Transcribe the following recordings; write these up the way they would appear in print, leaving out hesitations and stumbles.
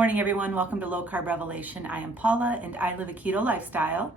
morning, everyone. Welcome to Low Carb Revelation. I am Paula and I live a keto lifestyle.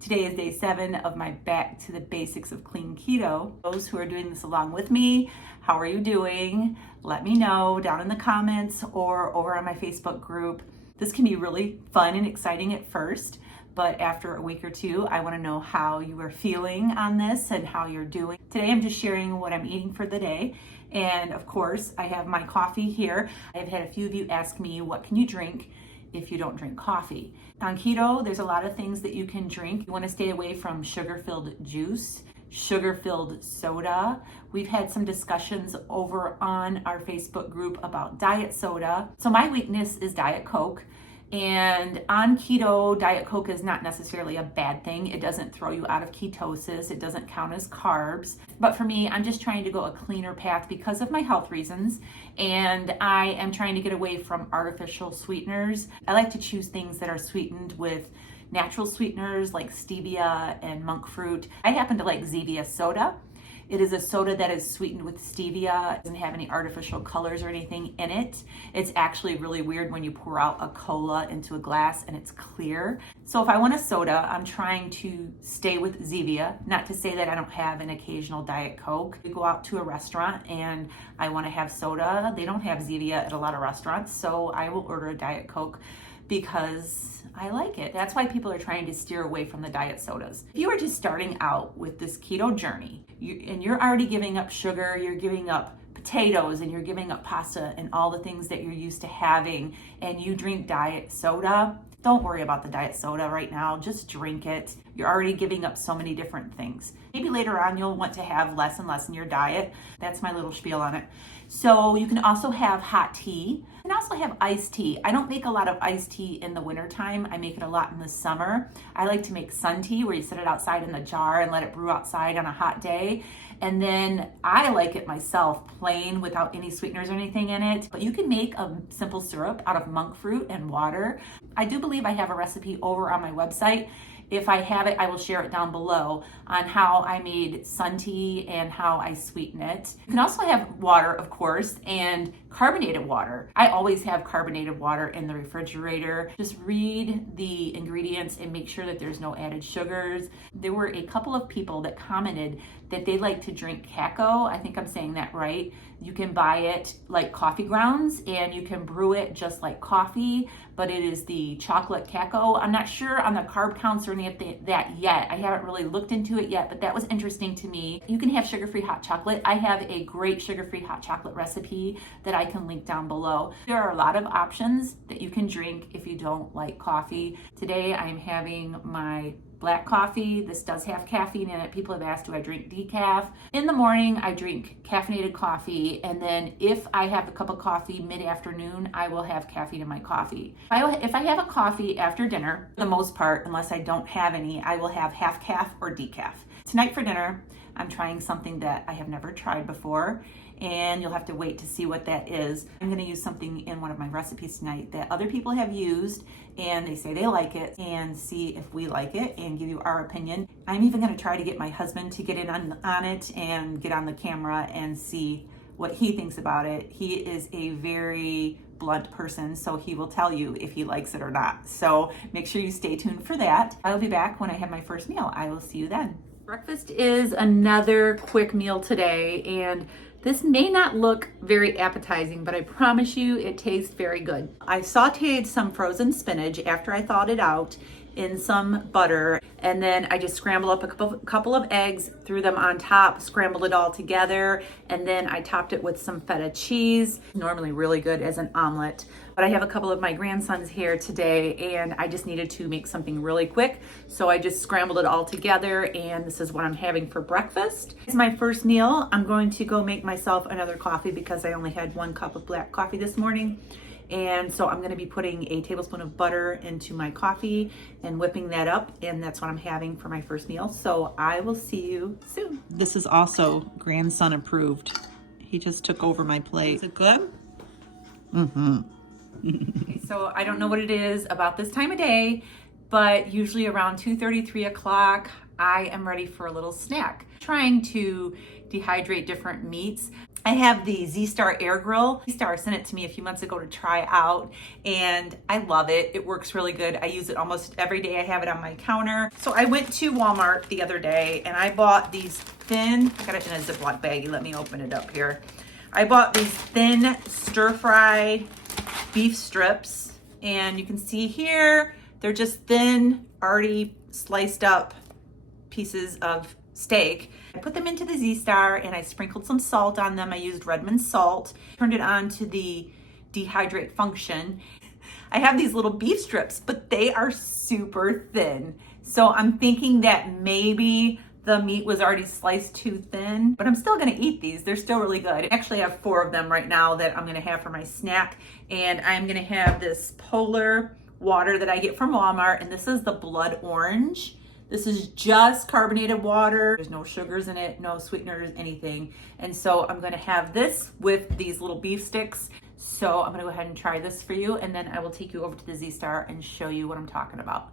Today is day 7 of my Back to the Basics of Clean Keto. Those who are doing this along with me, how are you doing? Let me know down in the comments or over on my Facebook group. This can be really fun and exciting at first, but after a week or two, I want to know how you are feeling on this and how you're doing. Today, I'm just sharing what I'm eating for the day. And of course, I have my coffee here. I've had a few of you ask me, what can you drink if you don't drink coffee? On keto, there's a lot of things that you can drink. You want to stay away from sugar-filled juice, sugar-filled soda. We've had some discussions over on our Facebook group about diet soda. So my weakness is Diet Coke. And on keto, Diet Coke is not necessarily a bad thing. It doesn't throw you out of ketosis. It doesn't count as carbs. But for me, I'm just trying to go a cleaner path because of my health reasons. And I am trying to get away from artificial sweeteners. I like to choose things that are sweetened with natural sweeteners like stevia and monk fruit. I happen to like Zevia soda. It is a soda that is sweetened with stevia. It doesn't have any artificial colors or anything in it. It's actually really weird when you pour out a cola into a glass and it's clear. So if I want a soda, I'm trying to stay with Zevia. Not to say that I don't have an occasional Diet Coke. You go out to a restaurant and I want to have soda. They don't have Zevia at a lot of restaurants, so I will order a Diet Coke because I like it. That's why people are trying to steer away from the diet sodas. If you are just starting out with this keto journey, and you're already giving up sugar, you're giving up potatoes, and you're giving up pasta and all the things that you're used to having, and you drink diet soda, don't worry about the diet soda right now. Just drink it. You're already giving up so many different things. Maybe later on you'll want to have less and less in your diet. That's my little spiel on it. So you can also have hot tea. You can also have iced tea. I don't make a lot of iced tea in the wintertime. I make it a lot in the summer. I like to make sun tea where you set it outside in the jar and let it brew outside on a hot day. And then I like it myself plain without any sweeteners or anything in it. But you can make a simple syrup out of monk fruit and water. I do believe I have a recipe over on my website. If I have it, I will share it down below on how I made sun tea and how I sweeten it. You can also have water, of course, and carbonated water. I always have carbonated water in the refrigerator. Just read the ingredients and make sure that there's no added sugars. There were a couple of people that commented that they like to drink Keto. I think I'm saying that right. You can buy it like coffee grounds and you can brew it just like coffee, but it is the chocolate Keto. I'm not sure on the carb counts or any of that yet. I haven't really looked into it yet, but that was interesting to me. You can have sugar-free hot chocolate. I have a great sugar-free hot chocolate recipe that I can link down below. There are a lot of options that you can drink if you don't like coffee. Today I'm having my black coffee. This does have caffeine in it. People have asked, do I drink decaf? In the morning, I drink caffeinated coffee. And then if I have a cup of coffee mid-afternoon, I will have caffeine in my coffee. If I have a coffee after dinner, for the most part, unless I don't have any, I will have half calf or decaf. Tonight for dinner, I'm trying something that I have never tried before, and you'll have to wait to see what that is. I'm gonna use something in one of my recipes tonight that other people have used and they say they like it, and see if we like it and give you our opinion. I'm even gonna try to get my husband to get in on it and get on the camera and see what he thinks about it. He is a very blunt person, so he will tell you if he likes it or not. So make sure you stay tuned for that. I will be back when I have my first meal. I will see you then. Breakfast is another quick meal today, and this may not look very appetizing, but I promise you it tastes very good. I sauteed some frozen spinach after I thawed it out in some butter, and then I just scrambled up a couple of eggs, threw them on top, scrambled it all together, and then I topped it with some feta cheese. Normally really good as an omelet, but I have a couple of my grandsons here today and I just needed to make something really quick, so I just scrambled it all together, and this is what I'm having for breakfast. It's my first meal. I'm going to go make myself another coffee because I only had 1 cup of black coffee this morning. And so I'm going to be putting a tablespoon of butter into my coffee and whipping that up, and that's what I'm having for my first meal. So I will see you soon. This is also grandson approved. He just took over my plate. Is it good? Mm-hmm. So I don't know what it is about this time of day, but usually around 2:30, 3 o'clock, I am ready for a little snack. Trying to dehydrate different meats. I have the Z-Star Air Grill. Z-Star sent it to me a few months ago to try out, and I love it. It works really good. I use it almost every day. I have it on my counter. So I went to Walmart the other day and I bought these thin, I got it in a Ziploc baggie. Let me open it up here. I bought these thin stir-fry beef strips, and you can see here, they're just thin, already sliced up pieces of steak. I put them into the Z-Star and I sprinkled some salt on them. I used Redmond salt, turned it on to the dehydrate function. I have these little beef strips, but they are super thin. So I'm thinking that maybe the meat was already sliced too thin, but I'm still gonna eat these. They're still really good. I actually have 4 of them right now that I'm gonna have for my snack. And I'm gonna have this Polar water that I get from Walmart, and this is the blood orange. This is just carbonated water. There's no sugars in it, no sweeteners, anything. And so I'm gonna have this with these little beef sticks. So I'm gonna go ahead and try this for you, and then I will take you over to the Z-Star and show you what I'm talking about.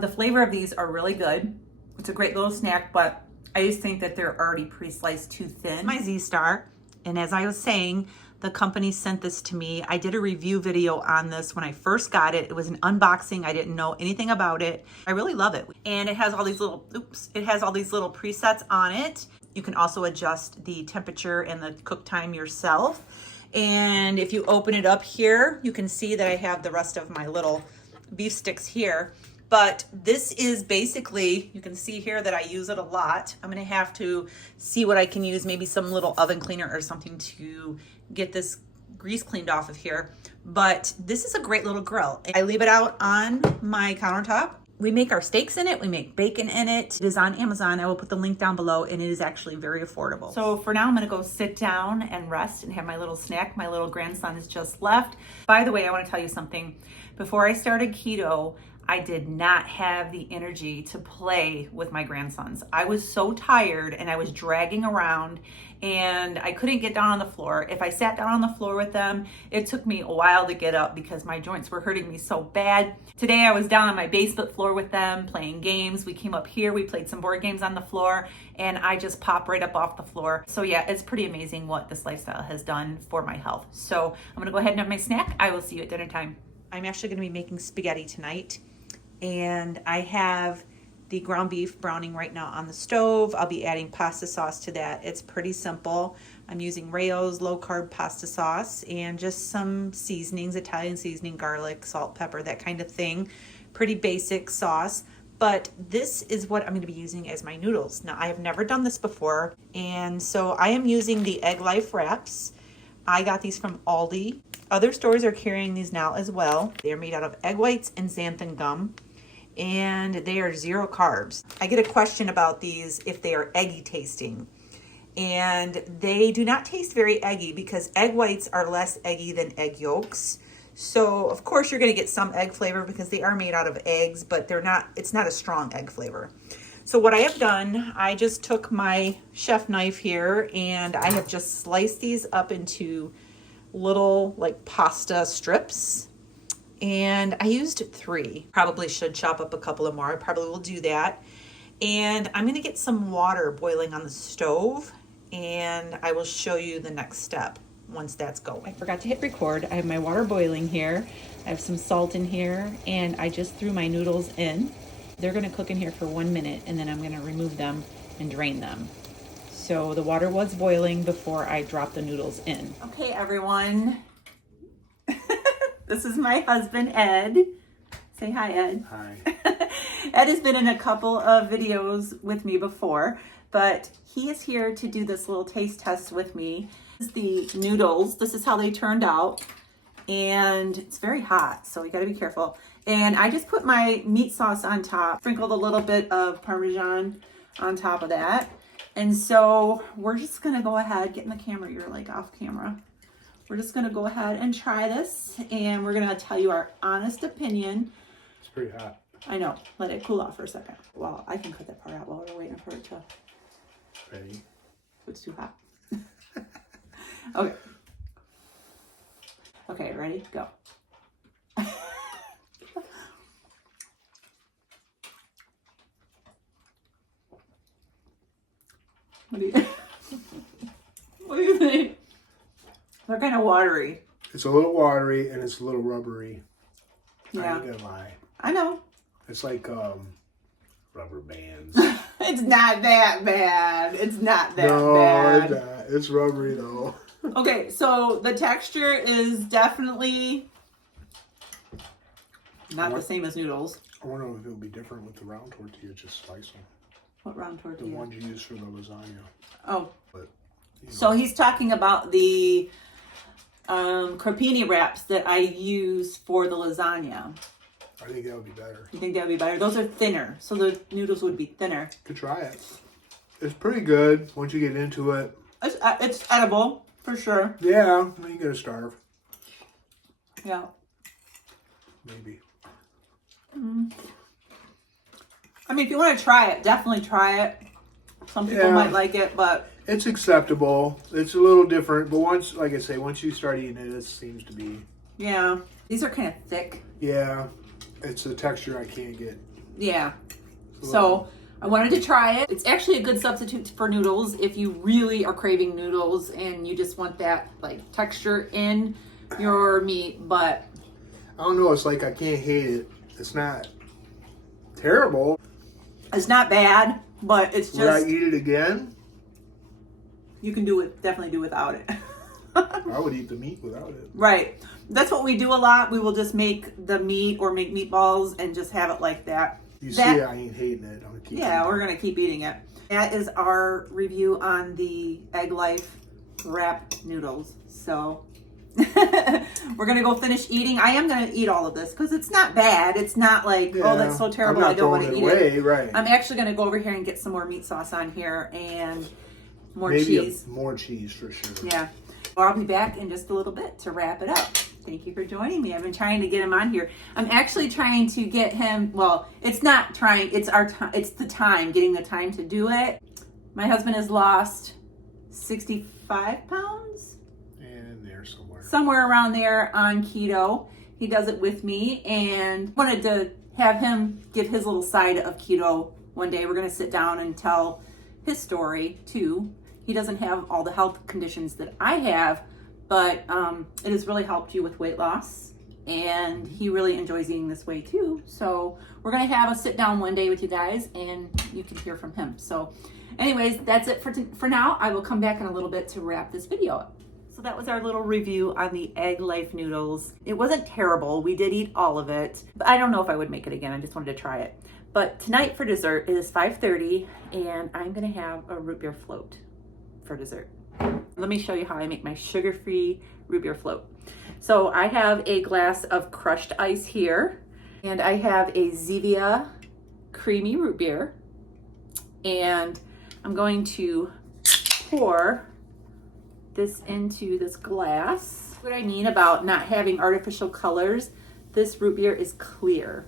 The flavor of these are really good. It's a great little snack, but I just think that they're already pre-sliced too thin. My Z-Star, and as I was saying, the company sent this to me. I did a review video on this when I first got it. It was an unboxing. I didn't know anything about it. I really love it. And it has all these little, it has all these little presets on it. You can also adjust the temperature and the cook time yourself. And if you open it up here, you can see that I have the rest of my little beef sticks here. But this is basically, you can see here that I use it a lot. I'm gonna have to see what I can use, maybe some little oven cleaner or something to get this grease cleaned off of here. But this is a great little grill. I leave it out on my countertop. We make our steaks in it, we make bacon in it. It is on Amazon. I will put the link down below, and it is actually very affordable. So for now, I'm gonna go sit down and rest and have my little snack. My little grandson has just left. By the way, I wanna tell you something. Before I started keto, I did not have the energy to play with my grandsons. I was so tired and I was dragging around and I couldn't get down on the floor. If I sat down on the floor with them, it took me a while to get up because my joints were hurting me so bad. Today I was down on my basement floor with them playing games. We came up here, we played some board games on the floor, and I just popped right up off the floor. So yeah, it's pretty amazing what this lifestyle has done for my health. So I'm gonna go ahead and have my snack. I will see you at dinner time. I'm actually gonna be making spaghetti tonight. And I have the ground beef browning right now on the stove. I'll be adding pasta sauce to that. It's pretty simple. I'm using Rayo's low carb pasta sauce and just some seasonings, Italian seasoning, garlic, salt, pepper, that kind of thing. Pretty basic sauce. But this is what I'm gonna be using as my noodles. Now, I have never done this before. And so I am using the Egg Life wraps. I got these from Aldi. Other stores are carrying these now as well. They are made out of egg whites and xanthan gum, and they are 0 carbs. I get a question about these if they are eggy tasting, and they do not taste very eggy because egg whites are less eggy than egg yolks. So of course you're gonna get some egg flavor because they are made out of eggs, but it's not a strong egg flavor. So what I have done, I just took my chef knife here and I have just sliced these up into little like pasta strips. And I used 3. Probably should chop up a couple of more. I probably will do that. And I'm gonna get some water boiling on the stove and I will show you the next step once that's going. I forgot to hit record. I have my water boiling here. I have some salt in here and I just threw my noodles in. They're gonna cook in here for 1 minute and then I'm gonna remove them and drain them. So the water was boiling before I dropped the noodles in. Okay, everyone. This is my husband, Ed. Say hi, Ed. Hi. Ed has been in a couple of videos with me before, but he is here to do this little taste test with me. This is the noodles. This is how they turned out. And it's very hot, so you gotta be careful. And I just put my meat sauce on top, sprinkled a little bit of Parmesan on top of that. And so we're just gonna go ahead, get in the camera, you're like off camera. We're just gonna go ahead and try this and we're gonna tell you our honest opinion. It's pretty hot. I know, let it cool off for a second. Well, I can cut that part out while we're waiting for it to. Ready? It's too hot. Okay. Okay, ready? Go. What do you watery. It's a little watery and it's a little rubbery. I Yeah. ain't gonna lie. I know. It's like rubber bands. It's not that bad. It's not that No, bad. it's not. It's rubbery though. Okay, so the texture is definitely not the same as noodles. I wonder if it'll be different with the round tortilla. Just slice them. What round The tortilla? ones you use for the lasagna. Oh. But, you know. So he's talking about the crepini wraps that I use for the lasagna. I think that would be better. You think that would be better? Those are thinner, so the noodles would be thinner. Could try it. It's pretty good once you get into it. It's edible, for sure. Yeah, you gotta starve. Yeah. Maybe. I mean, if you want to try it, definitely try it. Some people might like it, but... It's acceptable. It's a little different, but once, like I say, once you start eating it, it seems to be... Yeah. These are kind of thick. Yeah. It's a texture I can't get. Yeah. So I wanted to try it. It's actually a good substitute for noodles if you really are craving noodles and you just want that like texture in your meat. But I don't know. It's like I can't hate it. It's not terrible. it's not bad, but it's just... Would I eat it again? You can definitely do without it. I would eat the meat without it. Right. That's what we do a lot. We will just make the meat or make meatballs and just have it like that. You see, I ain't hating it. I'm gonna keep eating We're going to keep eating it. That is our review on the Egg Life wrap noodles. So we're going to go finish eating. I am going to eat all of this because it's not bad. It's not like, oh, that's so terrible. I don't want to eat it. Right. I'm actually going to go over here and get some more meat sauce on here and more Maybe cheese. More cheese for sure. Yeah. Well, I'll be back in just a little bit to wrap it up. Thank you for joining me. I've been trying to get him on here. I'm actually trying to get him, well, it's not trying, it's our time, it's the time, getting the time to do it. My husband has lost 65 pounds. And there somewhere. Somewhere around there on keto. He does it with me and wanted to have him give his little side of keto one day. We're going to sit down and tell his story too. He doesn't have all the health conditions that I have, but it has really helped you with weight loss, and he really enjoys eating this way too. So we're gonna have a sit down one day with you guys, and you can hear from him. So anyways, that's it for now. I will come back in a little bit to wrap this video up. So that was our little review on the Egg Life noodles. It wasn't terrible. We did eat all of it, but I don't know if I would make it again. I just wanted to try it. But tonight for dessert, it is 5:30, and I'm gonna have a root beer float for dessert. Let me show you how I make my sugar-free root beer float. So I have a glass of crushed ice here, and I have a Zevia creamy root beer, and I'm going to pour this into this glass. What I mean about not having artificial colors, this root beer is clear.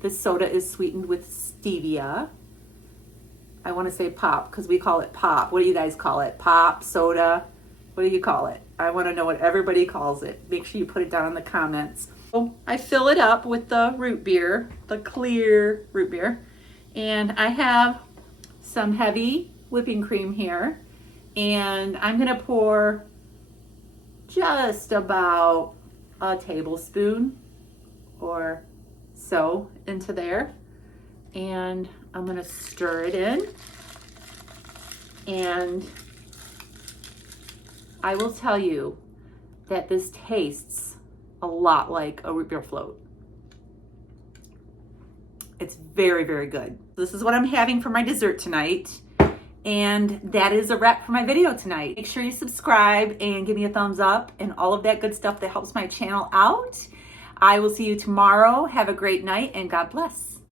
This soda is sweetened with stevia. I want to say pop because we call it pop. What do you guys call it? Pop, soda? What do you call it? I want to know what everybody calls it. Make sure you put it down in the comments. So I fill it up with the root beer, the clear root beer. And I have some heavy whipping cream here. And I'm going to pour just about a tablespoon or so into there. And I'm gonna stir it in, and I will tell you that this tastes a lot like a root beer float. It's very, very good. This is what I'm having for my dessert tonight, and that is a wrap for my video tonight. Make sure you subscribe and give me a thumbs up and all of that good stuff that helps my channel out. I will see you tomorrow. Have a great night and God bless.